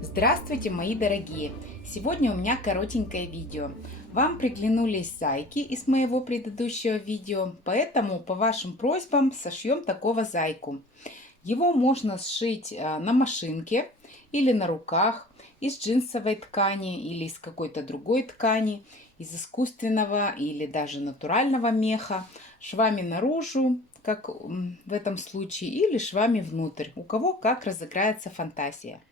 Здравствуйте, мои дорогие! Сегодня у меня коротенькое видео. Вам приглянулись зайки из моего предыдущего видео, поэтому по вашим просьбам сошьем такого зайку. Его можно сшить на машинке или на руках, из джинсовой ткани или из какой-то другой ткани, из искусственного или даже натурального меха, швами наружу, как в этом случае, или швами внутрь, у кого как разыграется фантазия.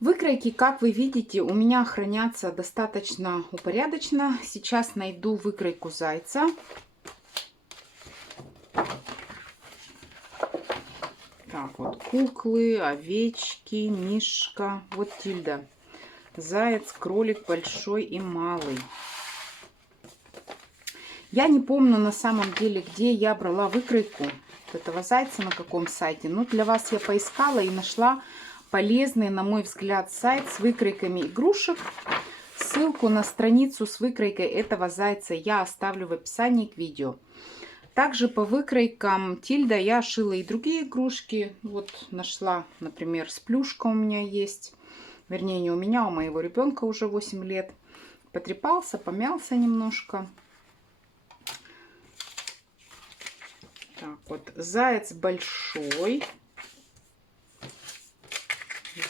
Выкройки, как вы видите, у меня хранятся достаточно упорядоченно. Сейчас найду выкройку зайца. Так, вот куклы, овечки, мишка. Вот Тильда. Заяц, кролик большой и малый. Я не помню на самом деле, где я брала выкройку этого зайца, на каком сайте. Но для вас я поискала и нашла полезный, на мой взгляд, сайт с выкройками игрушек. Ссылку на страницу с выкройкой этого зайца я оставлю в описании к видео. Также по выкройкам Тильда я шила и другие игрушки. Вот нашла, например, сплюшка у меня есть. Вернее, не у меня, а у моего ребенка уже 8 лет. Потрепался, помялся немножко. Так, вот заяц большой.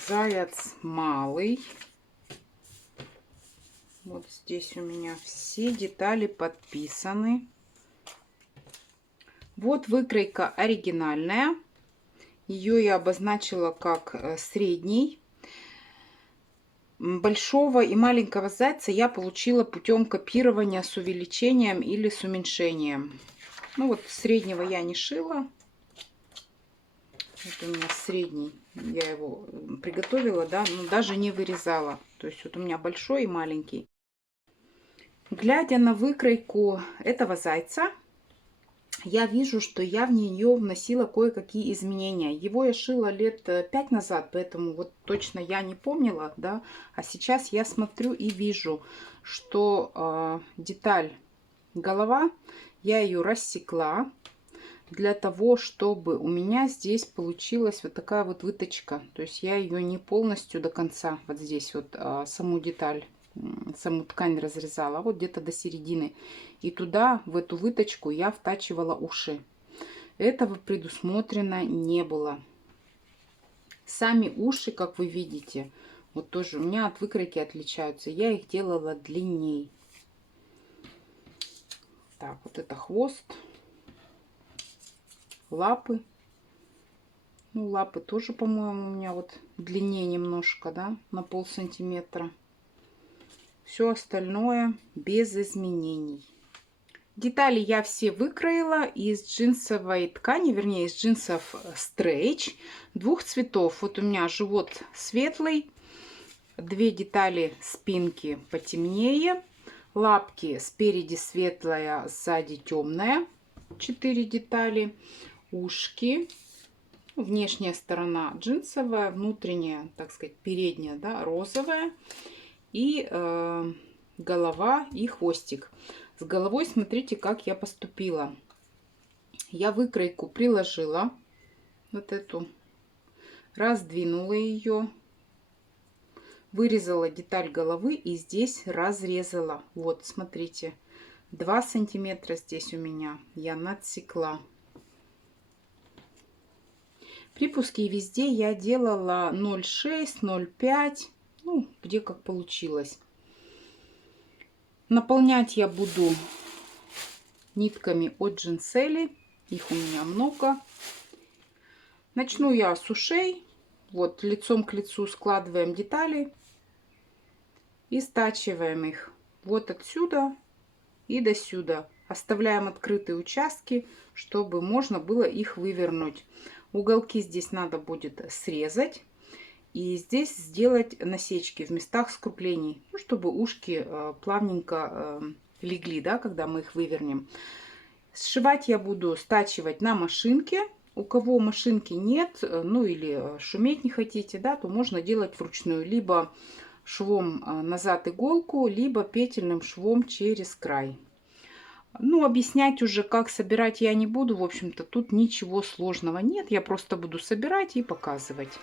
Заяц малый. Вот здесь у меня все детали подписаны. Вот выкройка оригинальная. Ее я обозначила как средний. Большого и маленького зайца я получила путем копирования с увеличением или с уменьшением. Ну вот среднего я не шила. Вот у меня средний. Я его приготовила, да, но даже не вырезала. То есть вот у меня большой и маленький. Глядя на выкройку этого зайца, я вижу, что я в нее вносила кое-какие изменения. Его я шила лет 5 назад, поэтому вот точно я не помнила, да. А сейчас я смотрю и вижу, что деталь голова, я ее рассекла для того, чтобы у меня здесь получилась вот такая вот выточка. То есть я ее не полностью до конца, вот здесь вот саму деталь, саму ткань разрезала, вот где-то до середины. И туда, в эту выточку, я втачивала уши. Этого предусмотрено не было. Сами уши, как вы видите, вот тоже у меня от выкройки отличаются. Я их делала длинней. Так, вот это хвост. Лапы. Ну, лапы тоже, по-моему, у меня вот длиннее немножко, да, на полсантиметра. Все остальное без изменений. Детали я все выкроила из джинсовой ткани, вернее, из джинсов стрейч двух цветов. Вот у меня живот светлый, две детали спинки потемнее, лапки спереди светлая, сзади темная, 4 детали, ушки. Внешняя сторона джинсовая, внутренняя, так сказать, передняя, да, розовая. И голова и хвостик. С головой смотрите, как я поступила. Я выкройку приложила, вот эту, раздвинула ее, вырезала деталь головы и здесь разрезала. Вот, смотрите, 2 сантиметра здесь у меня я надсекла. Припуски везде я делала 0,6, 0,5, ну, где как получилось. Наполнять я буду нитками от Джинсели, их у меня много. Начну я с ушей. Вот лицом к лицу складываем детали и стачиваем их вот отсюда и до сюда. Оставляем открытые участки, чтобы можно было их вывернуть. Уголки здесь надо будет срезать. И здесь сделать насечки в местах скруплений, ну, чтобы ушки плавненько легли, да, когда мы их вывернем. Сшивать я буду, стачивать на машинке. У кого машинки нет, ну или шуметь не хотите, да, то можно делать вручную. Либо швом назад иголку, либо петельным швом через край. Ну, объяснять уже, как собирать я не буду. В общем-то, тут ничего сложного нет. Я просто буду собирать и показывать.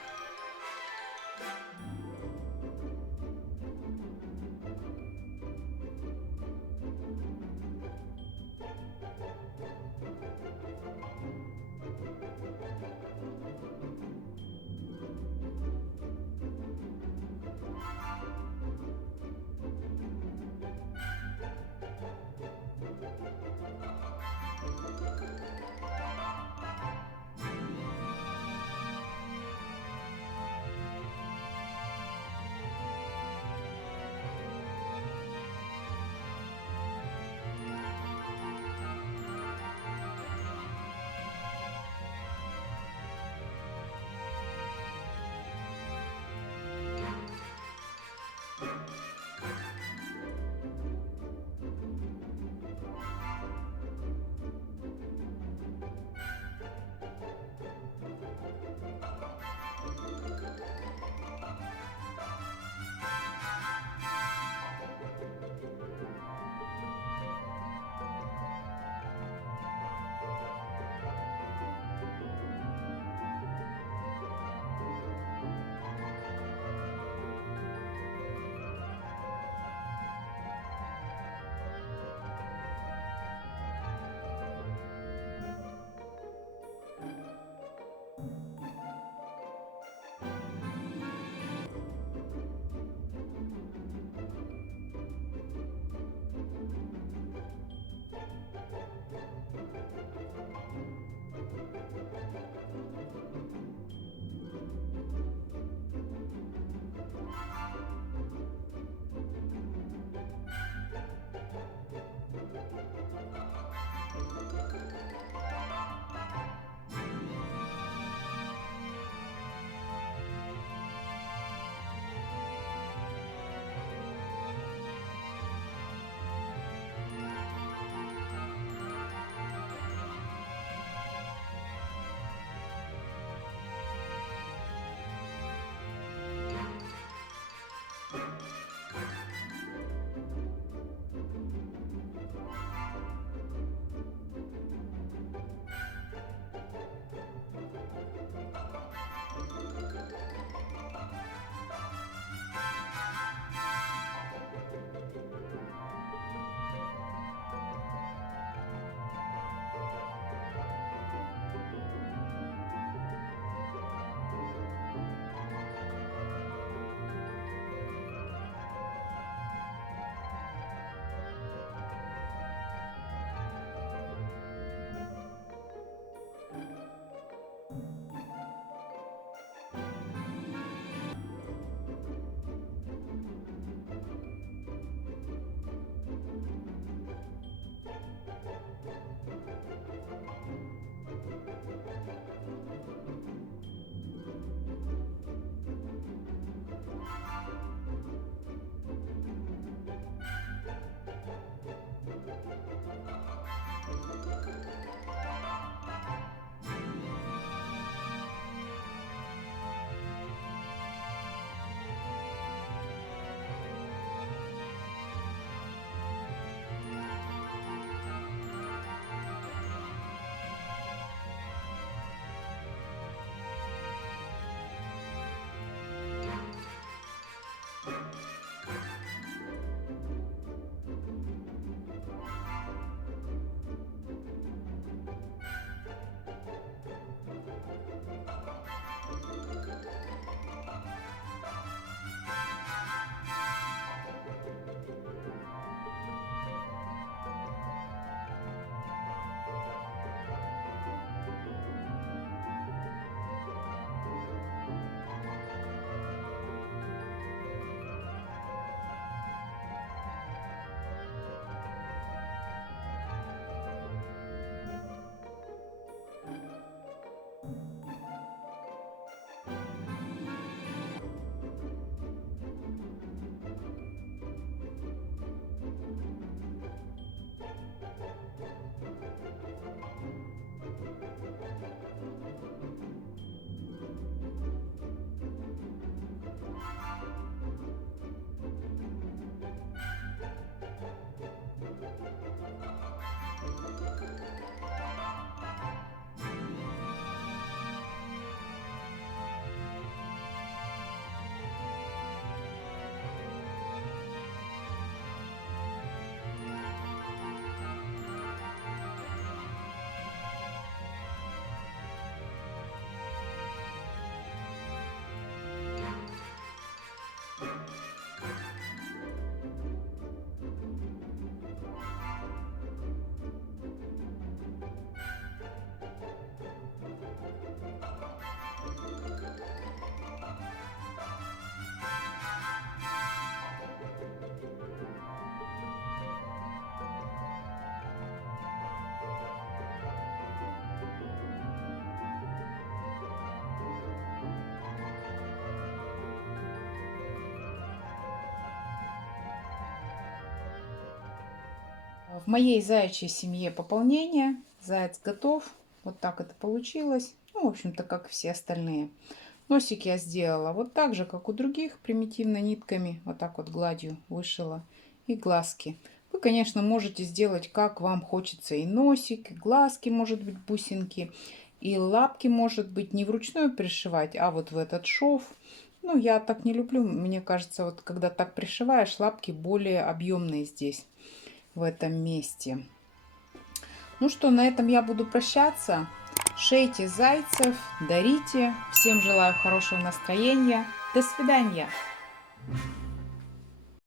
В моей заячьей семье пополнение. Заяц готов. Вот так это получилось. Ну, в общем-то, как и все остальные. Носик я сделала вот так же, как у других, примитивно нитками. Вот так вот гладью вышила. И глазки. Вы, конечно, можете сделать, как вам хочется. И носик, и глазки, может быть, бусинки. И лапки, может быть, не вручную пришивать, а вот в этот шов. Ну, я так не люблю. Мне кажется, вот когда так пришиваешь, лапки более объемные здесь, в этом месте. Ну что, на этом я буду прощаться. Шейте зайцев, дарите. Всем желаю хорошего настроения. До свидания.